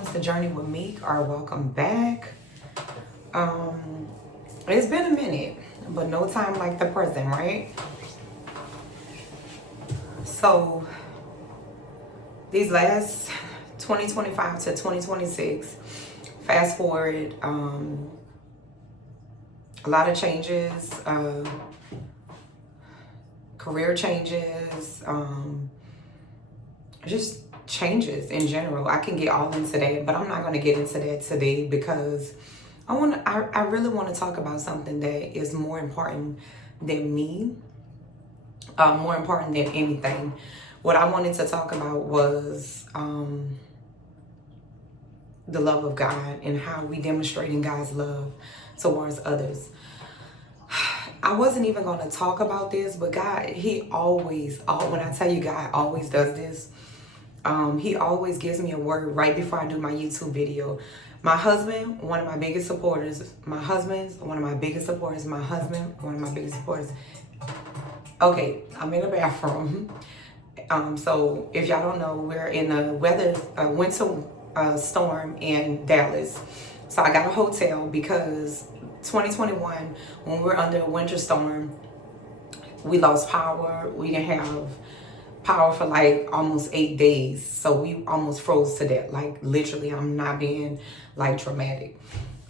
welcome to Journey with Meek, or welcome back. It's been a minute, but no time like the present, right? So these last 2025 to 2026, fast forward, a lot of changes, career changes, just changes in general. I can get all into that, but I'm not going to get into that today because I really want to talk about something that is more important than me, more important than anything. What I wanted to talk about was the love of God and how we demonstrating God's love towards others. I wasn't even going to talk about this, but God, He always, when I tell you God always does this, He always gives me a word right before I do my YouTube video. My husband, one of my biggest supporters. My husband's one of my biggest supporters. My husband, one of my biggest supporters. Okay, I'm in the bathroom. So if y'all don't know, we're in a winter storm in Dallas. So I got a hotel because 2021, when we were under a winter storm, we lost power. We didn't have power for like almost 8 days. So we almost froze to death. Like literally, I'm not being like dramatic.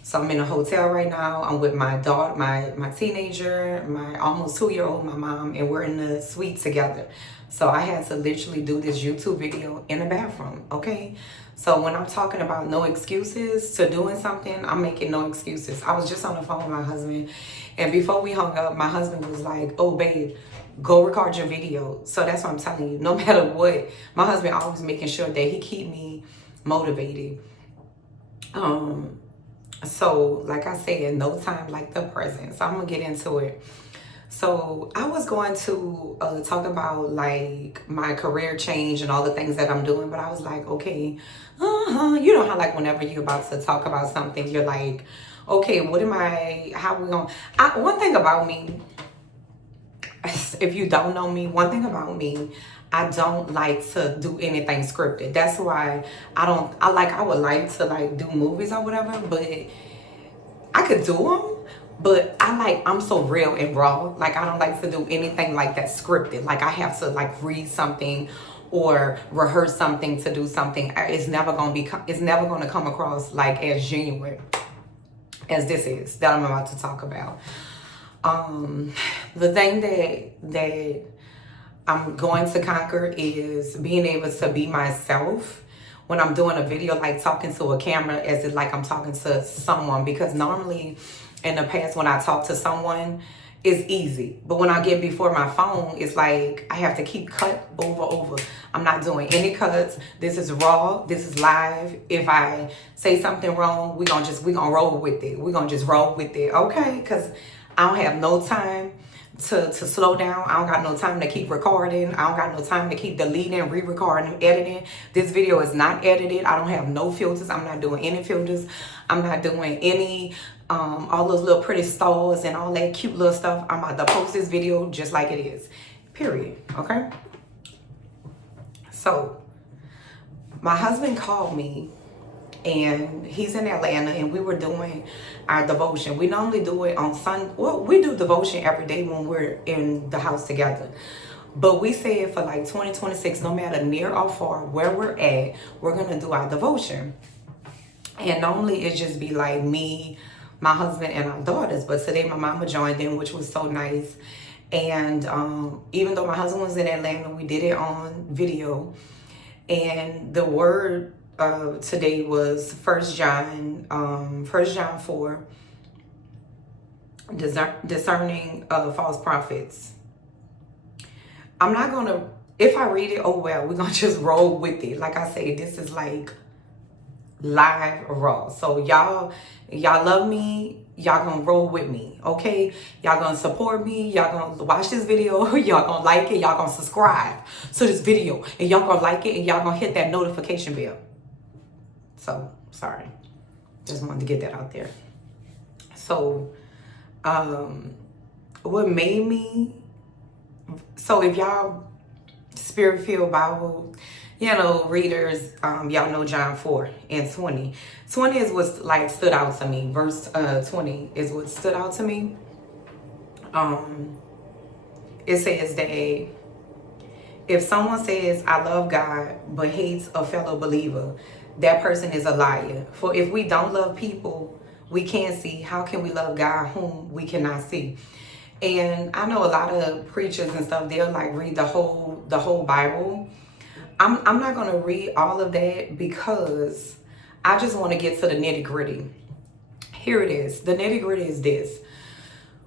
So I'm in a hotel right now. I'm with my daughter, my teenager, my almost 2-year-old, my mom, and we're in the suite together. So I had to literally do this YouTube video in the bathroom, okay? So when I'm talking about no excuses to doing something, I'm making no excuses. I was just on the phone with my husband, and before we hung up, my husband was like, oh, babe, go record your video. So that's what I'm telling you. No matter what, my husband always making sure that he keep me motivated. So like I said, no time like the present. So I'm gonna get into it. So I was going to talk about like my career change and all the things that I'm doing, but I was like, okay, you know how like whenever you're about to talk about something, you're like, okay, how we gonna, one thing about me, if you don't know me, one thing about me, I don't like to do anything scripted. That's why I would like to like do movies or whatever, but I could do them. But I'm so real and raw. Like I don't like to do anything like that scripted. Like I have to like read something or rehearse something to do something. It's never gonna come across like as genuine as this is that I'm about to talk about. The thing that I'm going to conquer is being able to be myself when I'm doing a video, like talking to a camera as if like I'm talking to someone, because normally in the past when I talk to someone, it's easy. But when I get before my phone, it's like I have to keep cut over. I'm not doing any cuts. This is raw. This is live. If I say something wrong, we gonna roll with it. We're gonna just roll with it, okay? Because I don't have no time to slow down. I don't got no time to keep recording. I don't got no time to keep deleting, re-recording, editing. This video is not edited. I don't have no filters. I'm not doing any filters. I'm not doing any all those little pretty stars and all that cute little stuff. I'm about to post this video just like it is, period. Okay, so my husband called me and he's in Atlanta, and we were doing our devotion. We normally do it on Sunday. Well, we do devotion every day when we're in the house together. But we said for like 2026, no matter near or far where we're at, we're gonna do our devotion. And normally it just be like me, my husband, and our daughters. But today my mama joined in, which was so nice. And even though my husband was in Atlanta, we did it on video. And the word today was 1 John 4, discerning false prophets. I'm not gonna, if I read it, oh well, we're gonna just roll with it. Like I say, this is like live raw. So y'all love me, y'all gonna roll with me, okay? Y'all gonna support me, y'all gonna watch this video, y'all gonna like it, y'all gonna subscribe to this video, and y'all gonna like it, and y'all gonna hit that notification bell. So sorry, just wanted to get that out there. So what made me, so if y'all spirit-filled Bible, readers, y'all know John 4 and 20. 20 is what like stood out to me. Verse 20 is what stood out to me. It says that if someone says, I love God, but hates a fellow believer, that person is a liar. For if we don't love people we can't see, how can we love God whom we cannot see? And I know a lot of preachers and stuff, they'll like read the whole Bible. I'm not going to read all of that because I just want to get to the nitty gritty. Here it is. The nitty gritty is this.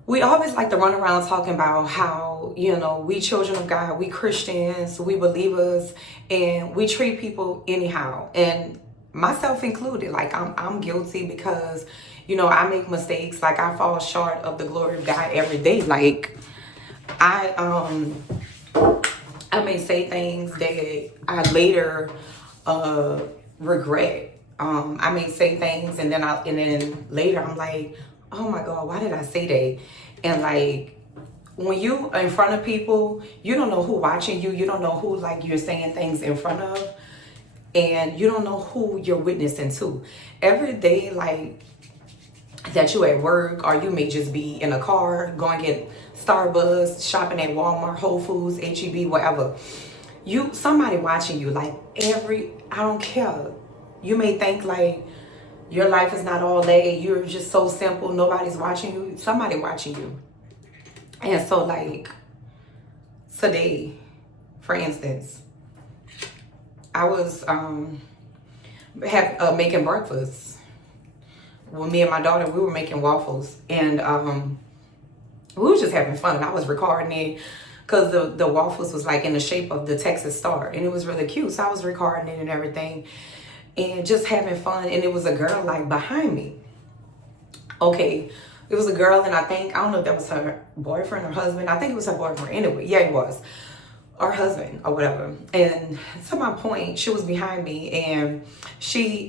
We always like to run around talking about how, we children of God, we Christians, we believers, and we treat people anyhow. And myself included, like I'm guilty because, I make mistakes. Like I fall short of the glory of God every day. Like I may say things that I later regret. I may say things and then later I'm like, oh my God, why did I say that? And like, when you in front of people, you don't know who watching you. You don't know who like you're saying things in front of. And you don't know who you're witnessing to. Every day, like, that you at work, or you may just be in a car, going to get Starbucks, shopping at Walmart, Whole Foods, HEB, whatever. Somebody watching you, like I don't care. You may think like, your life is not all that. You're just so simple. Nobody's watching you. Somebody watching you. And so like today, for instance, I was making breakfast. When me and my daughter, we were making waffles. And we was just having fun. I was recording it because the waffles was like in the shape of the Texas Star. And it was really cute. So I was recording it and everything. And just having fun. And it was a girl like behind me. Okay, it was a girl, and I don't know if that was her boyfriend or husband. I think it was her boyfriend anyway. Yeah, it was. Or husband or whatever. And to my point, she was behind me, and she,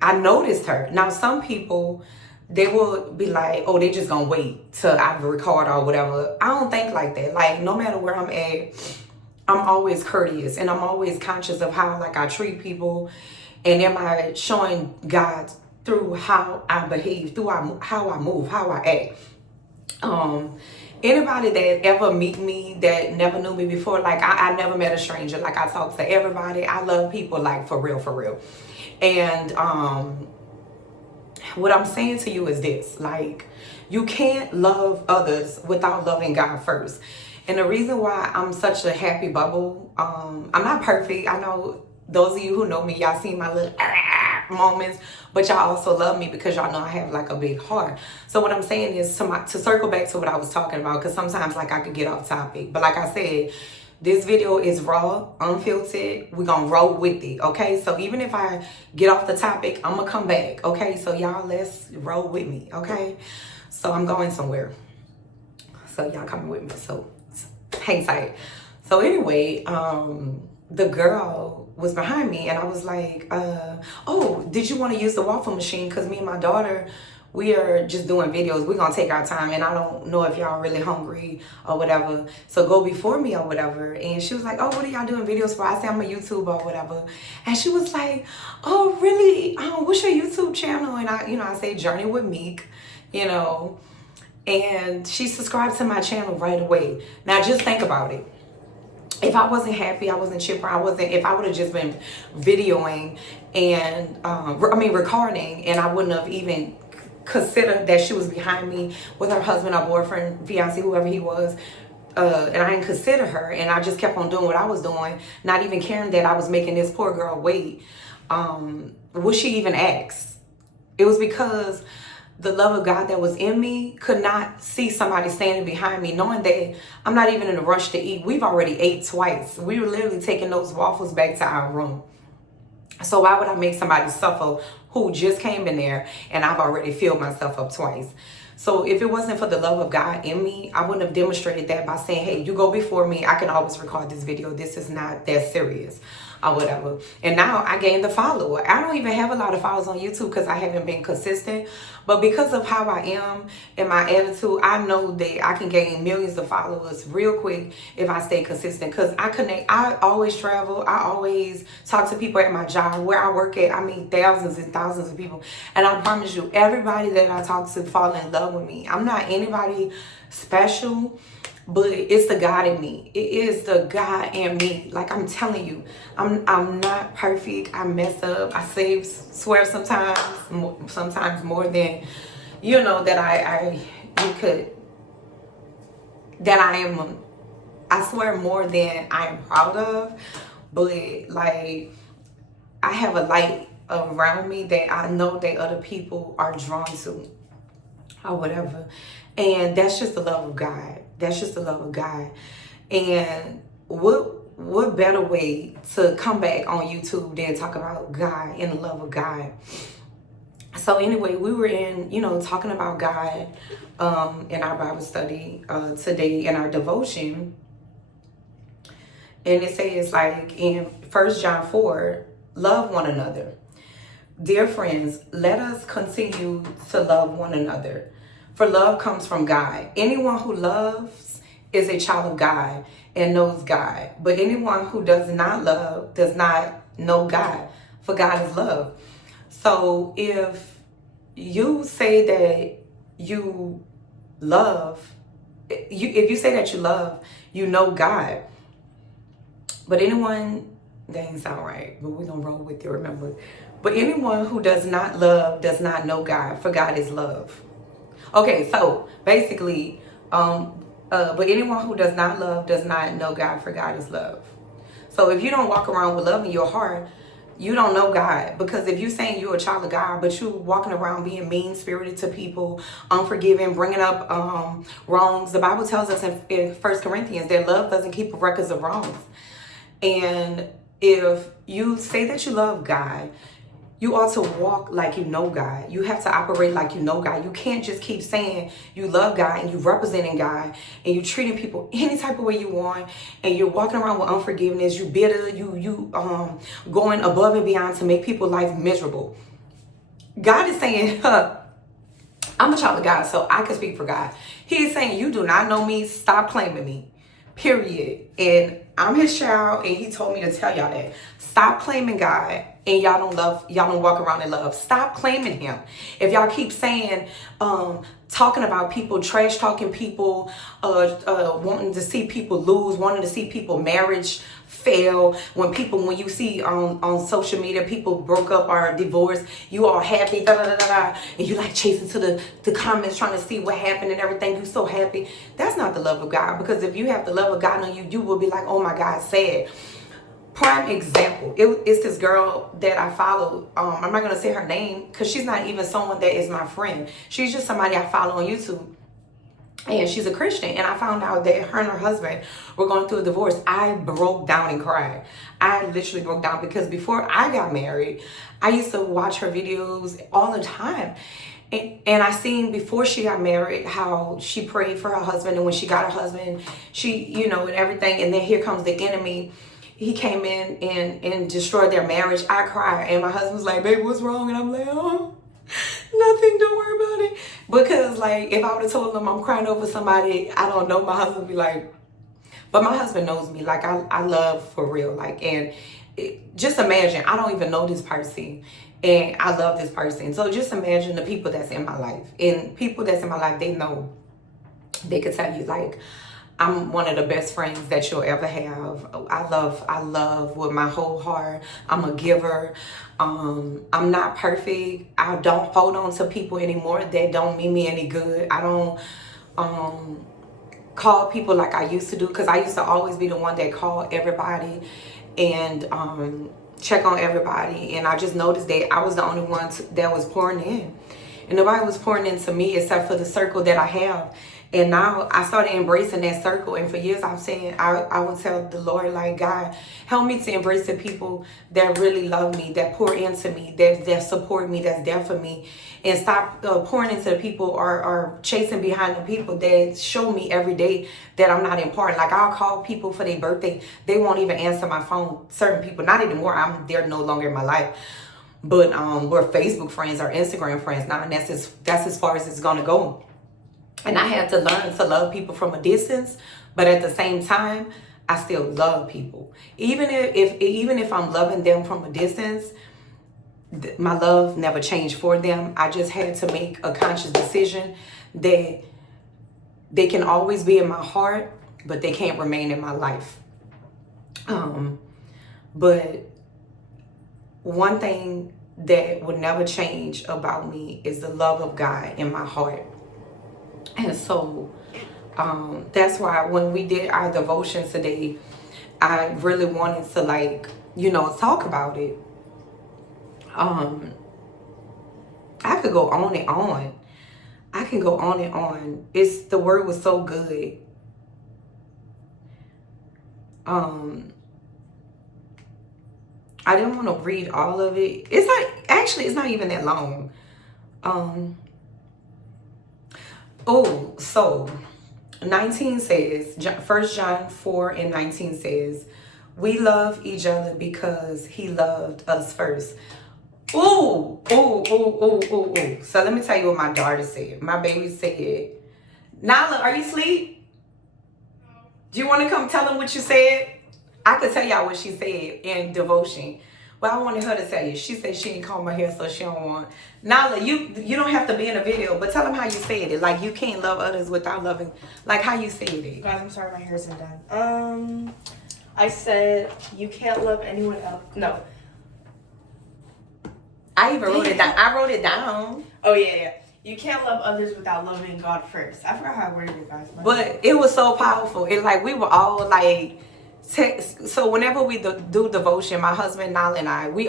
I noticed her. Now, some people, they will be like, oh, they just gonna wait till I record or whatever. I don't think like that. Like, no matter where I'm at, I'm always courteous, and I'm always conscious of how like I treat people, and am I showing God through how I behave, through how I move, how I act. Anybody that ever meet me that never knew me before, like I never met a stranger. Like I talk to everybody. I love people like for real. And what I'm saying to you is this, like you can't love others without loving God first. And the reason why I'm such a happy bubble, I'm not perfect. I know those of you who know me, y'all seen my little moments, but y'all also love me because y'all know I have like a big heart. So what I'm saying is to circle back to what I was talking about, because sometimes like I could get off topic. But like I said, this video is raw, unfiltered. We're gonna roll with it, okay? So even if I get off the topic, I'm gonna come back, okay? So y'all, let's roll with me, okay? So I'm going somewhere. So y'all coming with me, so hang tight. So anyway, the girl was behind me, and I was like, oh, did you want to use the waffle machine? Because me and my daughter, we are just doing videos. We're going to take our time, and I don't know if y'all really hungry or whatever. So go before me or whatever. And she was like, oh, what are y'all doing videos for? I said, I'm a YouTuber or whatever. And she was like, oh, really? What's your YouTube channel? And I say Journey with Meek, and she subscribed to my channel right away. Now just think about it. If I wasn't happy, I wasn't chipper, if I would have just been videoing and, recording, and I wouldn't have even considered that she was behind me with her husband or boyfriend, fiance, whoever he was, and I didn't consider her, and I just kept on doing what I was doing, not even caring that I was making this poor girl wait, would she even ask? It was because the love of God that was in me could not see somebody standing behind me, knowing that I'm not even in a rush to eat. We've already ate twice. We were literally taking those waffles back to our room. So why would I make somebody suffer who just came in there, and I've already filled myself up twice? So if it wasn't for the love of God in me, I wouldn't have demonstrated that by saying, hey, you go before me. I can always record this video. This is not that serious. or whatever. And now I gained a follower. I don't even have a lot of followers on YouTube because I haven't been consistent. But because of how I am and my attitude, I know that I can gain millions of followers real quick if I stay consistent. Because I connect, I always travel. I always talk to people at my job, where I work at. I meet thousands and thousands of people. And I promise you, everybody that I talk to fall in love with me. I'm not anybody special, but it's the God in me. It is the God in me. Like I'm telling you, I'm not perfect. I mess up. I swear sometimes more than that I am. I swear more than I am proud of. But like I have a light around me that I know that other people are drawn to or whatever. And that's just the love of God. That's just the love of God. And what better way to come back on YouTube than talk about God and the love of God? So anyway, we were talking about God in our Bible study today in our devotion. And it says like in 1 John 4, love one another. Dear friends, let us continue to love one another. For love comes from God. Anyone who loves is a child of God and knows God. But anyone who does not love does not know God, for God is love. So if you say that you love, if you say that you love, you know God. But anyone, that ain't sound right, but we're going to roll with it, remember. But anyone who does not love does not know God, for God is love. Okay, so basically, but anyone who does not love does not know God, for God is love. So if you don't walk around with love in your heart, you don't know God. Because if you're saying you're a child of God, but you walking around being mean-spirited to people, unforgiving, bringing up wrongs, the Bible tells us in 1 Corinthians that love doesn't keep records of wrongs. And if you say that you love God, you ought to walk like you know God. You have to operate like you know God. You can't just keep saying you love God and you representing God and you treating people any type of way you want and you're walking around with unforgiveness, you bitter, you going above and beyond to make people's life miserable. God is saying, I'm a child of God, so I can speak for God. He is saying, you do not know me, stop claiming me. Period. And I'm his child, and he told me to tell y'all that. Stop claiming God, and y'all don't walk around in love. Stop claiming him. If y'all keep saying, talking about people, trash talking people, wanting to see people lose, wanting to see people marriage fail, when you see on social media people broke up or divorced, you all happy, and you like chasing to the comments trying to see what happened and everything, you so happy. That's not the love of God, because if you have the love of God on you, you will be like, oh my God, sad. Prime example, it's this girl that I follow. I'm not gonna say her name because she's not even someone that is my friend. She's just somebody I follow on YouTube. And she's a Christian. And I found out that her and her husband were going through a divorce. I broke down and cried. I literally broke down because before I got married, I used to watch her videos all the time. And I seen before she got married how she prayed for her husband. And when she got her husband, she, and everything. And then here comes the enemy. He came in and destroyed their marriage. I cried. And my husband was like, baby, what's wrong? And I'm like, oh, nothing, don't worry about it. Because like, if I would have told him I'm crying over somebody I don't know, my husband would be like, but my husband knows me. Like I love for real. Like, and just imagine, I don't even know this person and I love this person. So just imagine the people that's in my life, and people that's in my life, they know, they could tell you like, I'm one of the best friends that you'll ever have. I love with my whole heart. I'm a giver. I'm not perfect. I don't hold on to people anymore that don't mean me any good. I don't call people like I used to do, because I used to always be the one that called everybody and check on everybody. And I just noticed that I was the only one that was pouring in. And nobody was pouring into me except for the circle that I have. And now I started embracing that circle. And for years I'm saying, I would tell the Lord, like, God, help me to embrace the people that really love me, that pour into me, that support me, that's there for me. And stop pouring into the people or chasing behind the people that show me every day that I'm not important. Like, I'll call people for their birthday. They won't even answer my phone. Certain people, not anymore. They're no longer in my life. But we're Facebook friends or Instagram friends now. And that's as far as it's going to go. And I had to learn to love people from a distance, but at the same time, I still love people. Even if I'm loving them from a distance, my love never changed for them. I just had to make a conscious decision that they can always be in my heart, but they can't remain in my life. But one thing that would never change about me is the love of God in my heart. And so that's why when we did our devotion today, I really wanted to, like, talk about it. I could go on and on. I can go on and on. The word was so good. I didn't want to read all of it. It's not even that long. So 19 says, 1 John 4:19 says, we love each other because he loved us first. So let me tell you what my daughter said. My baby said, Nala, are you asleep? Do you want to come tell him what you said? I could tell y'all what she said in devotion. But I wanted her to tell you. She said she didn't comb her hair, so she don't want. Nala, you don't have to be in a video, but tell them how you said it. Like, you can't love others without loving. Like, how you said it. Guys, I'm sorry, my hair isn't done. I said you can't love anyone else. No. I even wrote it down. I wrote it down. Oh yeah. You can't love others without loving God first. I forgot how I worded it, guys. But it was so powerful. It, like, we were all like. So whenever we do devotion, my husband, Nala, and I, we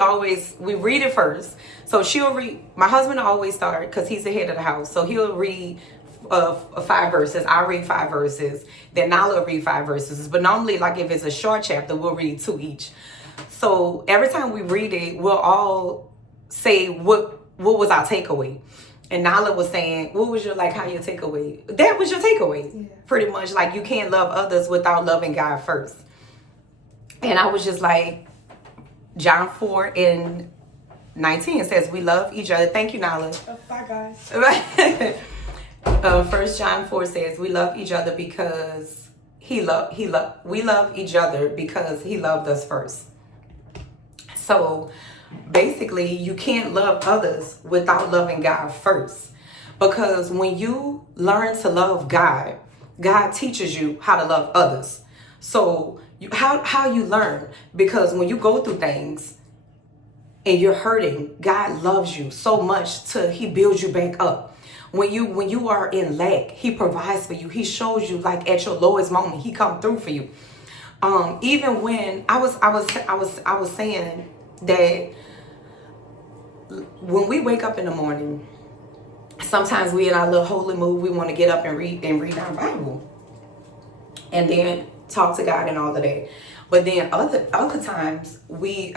read it first. So she'll read, my husband will always start because he's the head of the house. So he'll read 5 verses. I'll read 5 verses. Then Nala will read 5 verses. But normally, like, if it's a short chapter, we'll read 2 each. So every time we read it, we'll all say what was our takeaway. And Nala was saying, what was your takeaway? That was your takeaway. Yeah. Pretty much, like, you can't love others without loving God first. And I was just like, John 4:19 says, we love each other. Thank you, Nala. Bye, guys. 1 John 4 says, we love each other because we love each other because he loved us first. So basically, you can't love others without loving God first. Because when you learn to love God, God teaches you how to love others. So how you learn, because when you go through things and you're hurting, God loves you so much till he builds you back up. When you are in lack, he provides for you. He shows you, like, at your lowest moment, he come through for you. Even when I was saying that when we wake up in the morning, sometimes we in our little holy mood, we want to get up and read our Bible. And then talk to God and all of that. But then other times we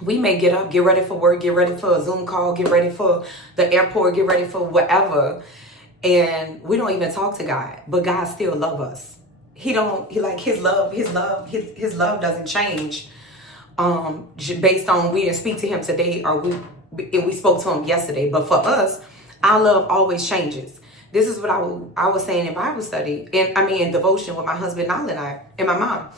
may get up, get ready for work, get ready for a Zoom call, get ready for the airport, get ready for whatever, and we don't even talk to God. But God still loves us. His love doesn't change based on we didn't speak to him today or we spoke to him yesterday. But for us, our love always changes. This is what I was saying in Bible study, in devotion with my husband, Nala, and I, and my mom.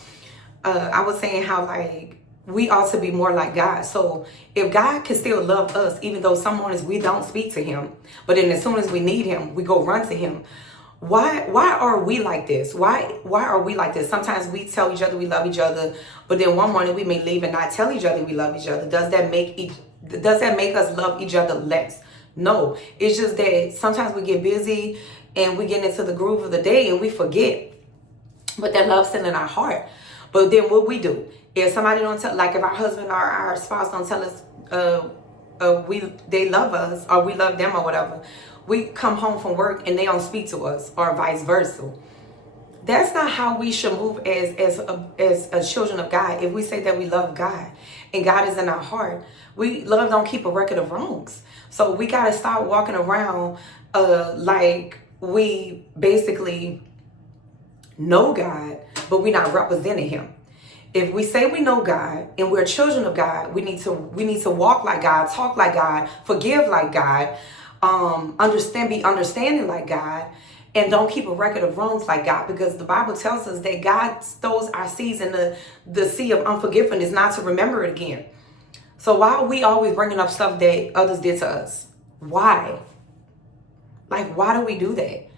I was saying how, like, we ought to be more like God. So if God can still love us, even though some mornings we don't speak to him, but then as soon as we need him, we go run to him. Why are we like this? Why are we like this? Sometimes we tell each other we love each other, but then one morning we may leave and not tell each other we love each other. Does that make us love each other less? No, it's just that sometimes we get busy and we get into the groove of the day and we forget. But that love's still in our heart. But then what we do, if somebody don't tell, like if our husband or our spouse don't tell us they love us or we love them or whatever, we come home from work and they don't speak to us, or vice versa. That's not how we should move as children of God. If we say that we love God and God is in our heart, love don't keep a record of wrongs. So we got to stop walking around like we basically know God, but we're not representing him. If we say we know God and we're children of God, we need to walk like God, talk like God, forgive like God, be understanding like God, and don't keep a record of wrongs like God, because the Bible tells us that God throws our seeds in the sea of unforgiveness, not to remember it again. So why are we always bringing up stuff that others did to us? Why? Like, why do we do that?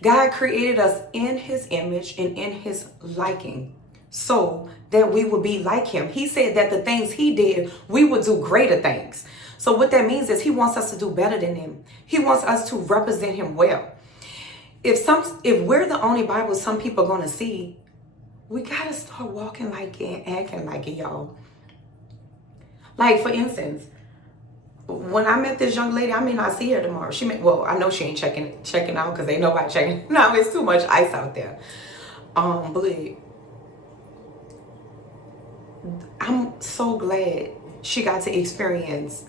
God created us in his image and in his liking so that we would be like him. He said that the things he did, we would do greater things. So what that means is he wants us to do better than him. He wants us to represent him well. If we're the only Bible some people are going to see, we got to start walking like it and acting like it, y'all. Like, for instance, when I met this young lady, I may not see her tomorrow. I know she ain't checking out, because ain't nobody checking. No, it's too much ice out there. But I'm so glad she got to experience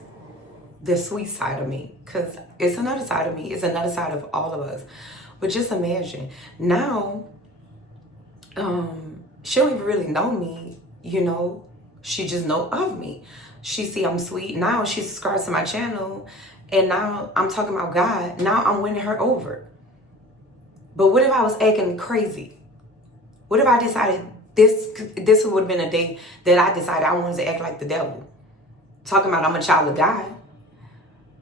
the sweet side of me, because it's another side of me. It's another side of all of us. But just imagine now, she don't even really know me, she just know of me. She see I'm sweet. Now she subscribes to my channel, and now I'm talking about God. Now I'm winning her over. But what if I was acting crazy? What if I decided this would have been a day that I decided I wanted to act like the devil? Talking about I'm a child of God,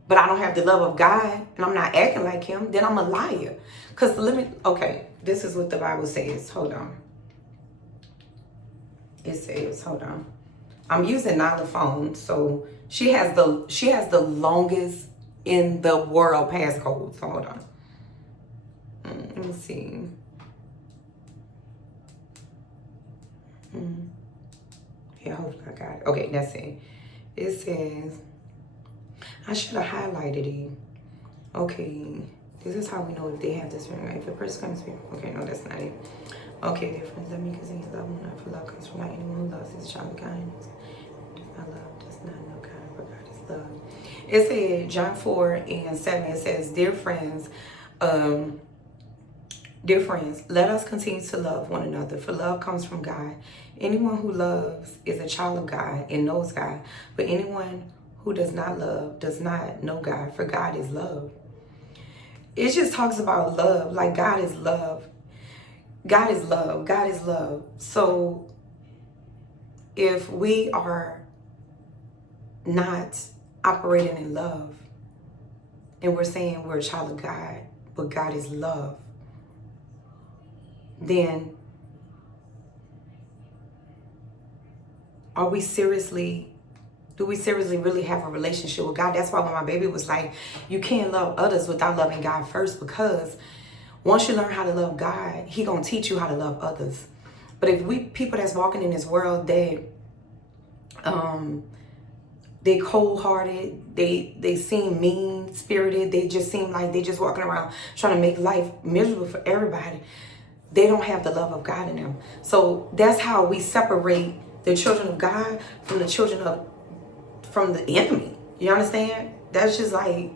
but I don't have the love of God, and I'm not acting like him, then I'm a liar. Because this is what the Bible says. Hold on. It says, hold on. I'm using Nyla's phone, so she has the longest in the world passcode. So hold on. Let me see. Yeah, hopefully I got it. Okay, that's it. It says, I should have highlighted it. Okay, this is how we know if they have this ring. If a person comes here. Okay, no, that's not it. Okay, dear friends, let me continue to love one another, for love comes from not anyone who loves his child of kindness. Does not love, does not know God, but God is love. It said, John 4:7, it says, dear friends, let us continue to love one another, for love comes from God. Anyone who loves is a child of God and knows God, but anyone who does not love does not know God, for God is love. It just talks about love, like God is love. God is love. God is love. So if we are not operating in love, and we're saying we're a child of God, but God is love, then do we seriously really have a relationship with God? That's why when my baby was like, you can't love others without loving God first, because once you learn how to love God, he gonna teach you how to love others. But if people that's walking in this world, they cold-hearted, they seem mean-spirited, they just seem like they just walking around trying to make life miserable for everybody, they don't have the love of God in them. So that's how we separate the children of God from the enemy. You understand? That's just like,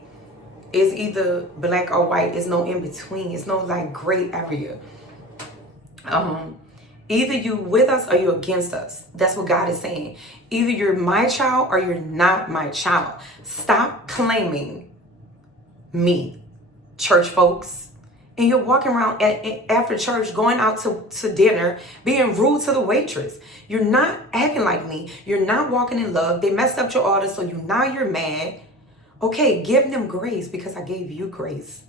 it's either black or white. It's no in between. It's no like gray area. Either you with us or you're against us. That's what God is saying. Either you're my child or you're not my child. Stop claiming me, church folks. And you're walking around after church, going out to dinner, being rude to the waitress. You're not acting like me. You're not walking in love. They messed up your order, so now you're mad. Okay, give them grace because I gave you grace.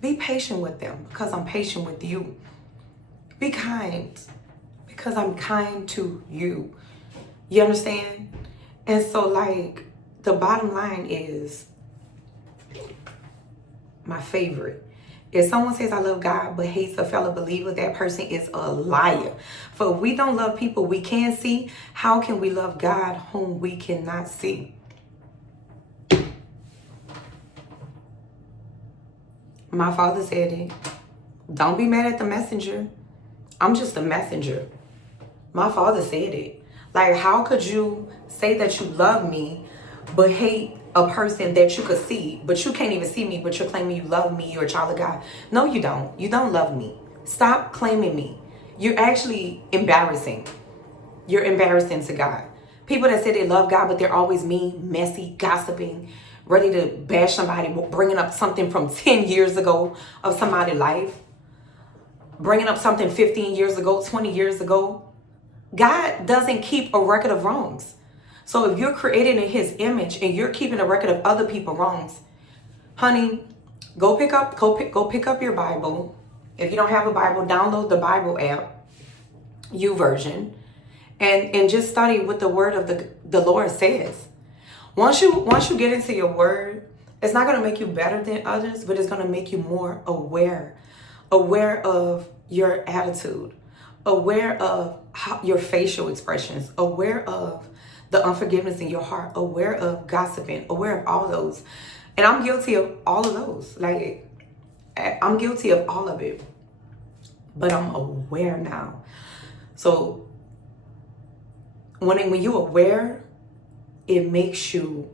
Be patient with them because I'm patient with you. Be kind because I'm kind to you. You understand? And so, like, the bottom line is my favorite. If someone says I love God but hates a fellow believer, that person is a liar. For if we don't love people we can see, how can we love God whom we cannot see? My father said it. Don't be mad at the messenger. I'm just a messenger. My father said it. Like, how could you say that you love me, but hate a person that you could see, but you can't even see me, but you're claiming you love me, you're a child of God? No, you don't. You don't love me. Stop claiming me. You're actually embarrassing. You're embarrassing to God. People that say they love God, but they're always mean, messy, gossiping, ready to bash somebody, bringing up something from 10 years ago of somebody's life, bringing up something 15 years ago, 20 years ago. God doesn't keep a record of wrongs. So if you're created in his image and you're keeping a record of other people's wrongs, honey, go pick up your Bible. If you don't have a Bible, download the Bible app, YouVersion, and just study what the word of the Lord says. Once you get into your word, it's not going to make you better than others, but it's going to make you more aware of your attitude, aware of your facial expressions, aware of the unforgiveness in your heart, aware of gossiping, aware of all those. And I'm guilty of all of those. Like, I'm guilty of all of it, but I'm aware now. So when you're aware, it makes you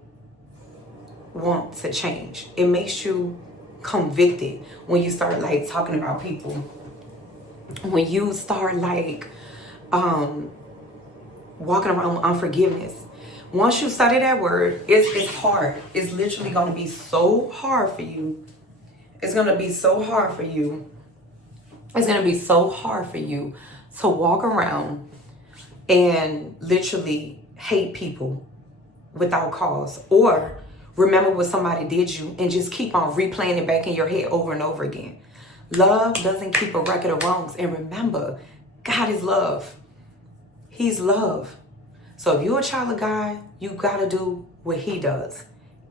want to change. It makes you convicted when you start like talking about people. When you start like walking around with unforgiveness. Once you study that word, it's hard. It's literally going to be so hard for you. It's going to be so hard for you. It's going to be so hard for you to walk around and literally hate people without cause, or remember what somebody did you and just keep on replaying it back in your head over and over again. Love doesn't keep a record of wrongs. And remember, God is love. He's love. So if you're a child of God, you got to do what he does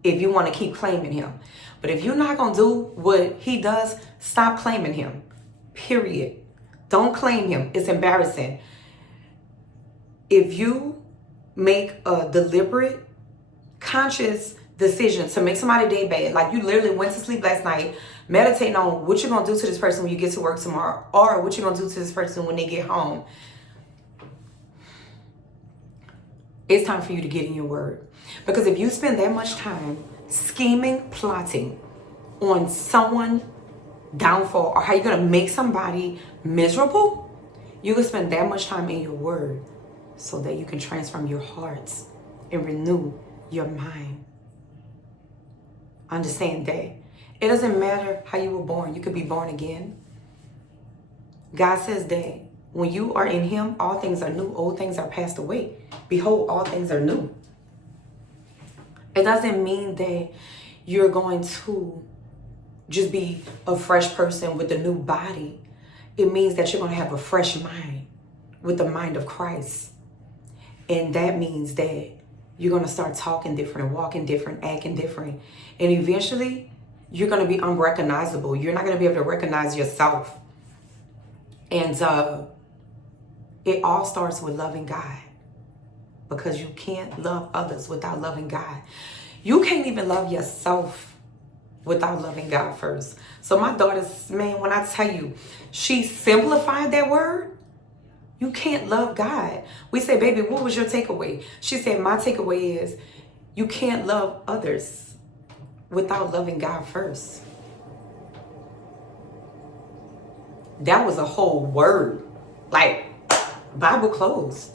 if you want to keep claiming him. But if you're not going to do what he does, stop claiming him. Period. Don't claim him. It's embarrassing. If you make a deliberate, conscious decision to make somebody day bad, like you literally went to sleep last night meditating on what you're going to do to this person when you get to work tomorrow, or what you're going to do to this person when they get home, it's time for you to get in your word. Because if you spend that much time scheming, plotting on someone's downfall, or how you're going to make somebody miserable, you can spend that much time in your word so that you can transform your hearts and renew your mind. Understand that. It doesn't matter how you were born. You could be born again. God says that when you are in him, all things are new. Old things are passed away. Behold, all things are new. It doesn't mean that you're going to just be a fresh person with a new body. It means that you're going to have a fresh mind with the mind of Christ. And that means that you're going to start talking different, walking different, acting different. And eventually, you're going to be unrecognizable. You're not going to be able to recognize yourself. And it all starts with loving God. Because you can't love others without loving God. You can't even love yourself without loving God first. So my daughter's, man, when I tell you, she simplified that word. You can't love God. We say, baby, what was your takeaway? She said, my takeaway is you can't love others without loving God first. That was a whole word. Like, Bible closed.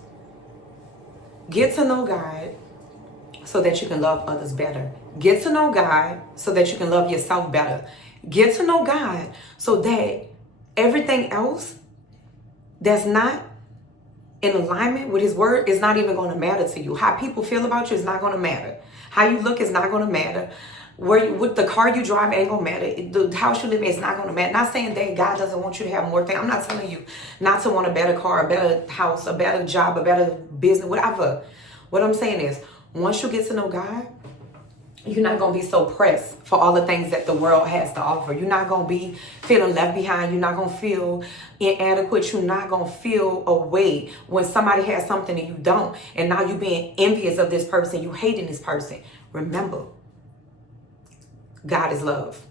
Get to know God so that you can love others better. Get to know God so that you can love yourself better. Get to know God so that everything else that's not in alignment with his word is not even going to matter to you. How people feel about you is not going to matter. How you look is not going to matter. With the car you drive ain't going to matter. The house you live in is not going to matter. Not saying that God doesn't want you to have more things. I'm not telling you not to want a better car, a better house, a better job, a better business, whatever. What I'm saying is, once you get to know God, you're not going to be so pressed for all the things that the world has to offer. You're not going to be feeling left behind. You're not going to feel inadequate. You're not going to feel away when somebody has something and you don't. And now you're being envious of this person. You hating this person. Remember, God is love.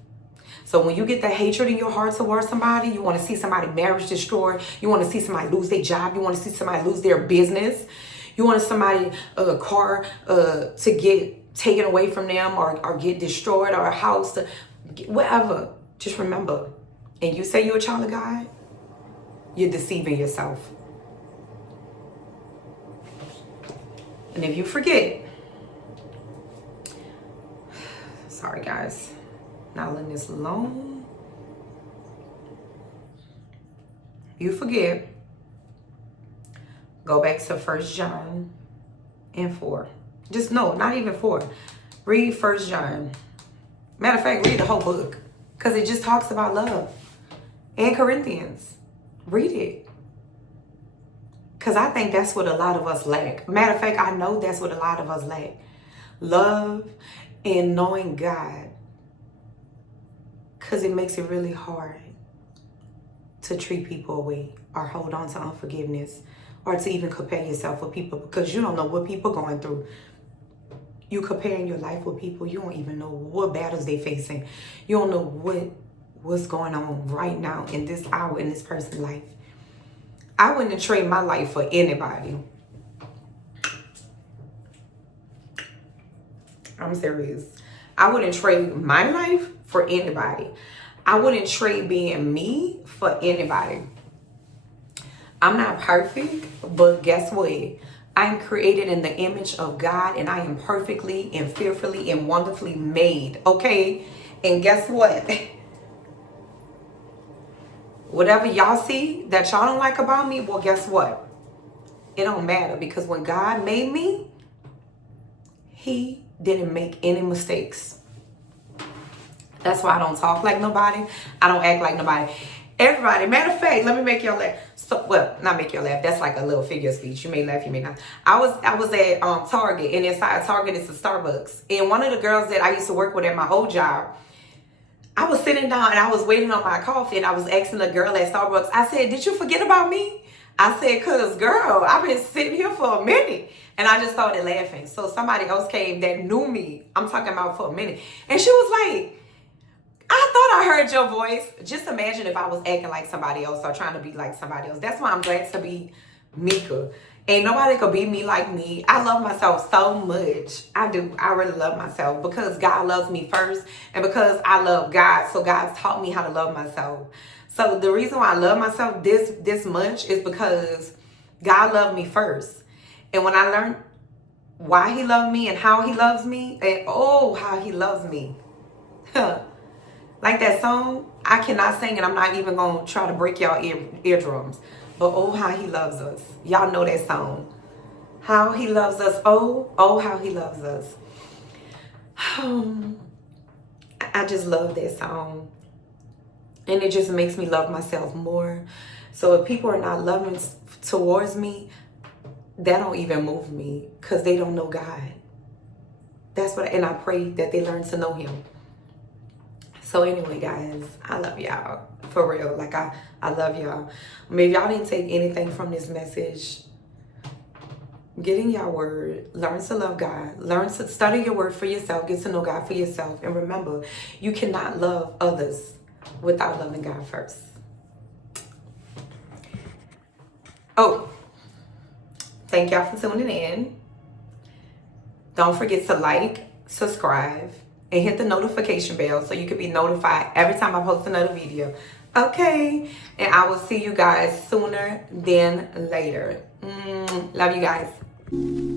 So when you get that hatred in your heart towards somebody, you want to see somebody's marriage destroyed. You want to see somebody lose their job. You want to see somebody lose their business. You want somebody, a car to get taken away from them or get destroyed, or a house, to whatever. Just remember, and you say you're a child of God, you're deceiving yourself. And if you forget, sorry guys, not letting this alone. You forget, go back to 1 John and 4. Just no, not even 4. Read 1 John. Matter of fact, read the whole book, because it just talks about love. And Corinthians. Read it. Because I think that's what a lot of us lack. Matter of fact, I know that's what a lot of us lack. Love and knowing God. Because it makes it really hard to treat people away or hold on to unforgiveness or to even compare yourself with people, because you don't know what people are going through. You comparing your life with people, you don't even know what battles they're facing. You don't know what's going on right now in this hour in this person's life. I wouldn't trade my life for anybody. I'm serious. I wouldn't trade my life for anybody. I wouldn't trade being me for anybody. I'm not perfect, but guess what? I am created in the image of God, and I am perfectly and fearfully and wonderfully made, okay? And guess what? Whatever y'all see that y'all don't like about me, well, guess what? It don't matter, because when God made me, he didn't make any mistakes. That's why I don't talk like nobody. I don't act like nobody. Everybody, matter of fact, let me make y'all laugh. So, well, not make y'all laugh. That's like a little figure of speech. You may laugh, you may not. I was at Target, and inside Target is a Starbucks. And one of the girls that I used to work with at my old job, I was sitting down and I was waiting on my coffee, and I was asking the girl at Starbucks, I said, did you forget about me? I said, cause girl, I've been sitting here for a minute. And I just started laughing. So somebody else came that knew me. I'm talking about for a minute. And she was like, I thought I heard your voice. Just imagine if I was acting like somebody else or trying to be like somebody else. That's why I'm glad to be Mika. Ain't nobody could be me like me. I love myself so much. I do. I really love myself because God loves me first, and because I love God. So God's taught me how to love myself. So the reason why I love myself this much is because God loved me first. And when I learned why he loved me and how he loves me, and oh, how he loves me. Like that song, I cannot sing, and I'm not even going to try to break y'all eardrums. But oh, how he loves us. Y'all know that song. How he loves us. Oh, how he loves us. I just love that song. And it just makes me love myself more. So if people are not loving towards me, that don't even move me, because they don't know God. That's what, and I pray that they learn to know him. So anyway, guys, I love y'all. For real. Like, I love y'all. Maybe y'all didn't take anything from this message. Get in your word. Learn to love God. Learn to study your word for yourself. Get to know God for yourself. And remember, you cannot love others without loving God first. Oh, thank y'all for tuning in. Don't forget to like, subscribe, and hit the notification bell so you can be notified every time I post another video. Okay? And I will see you guys sooner than later. Love you guys.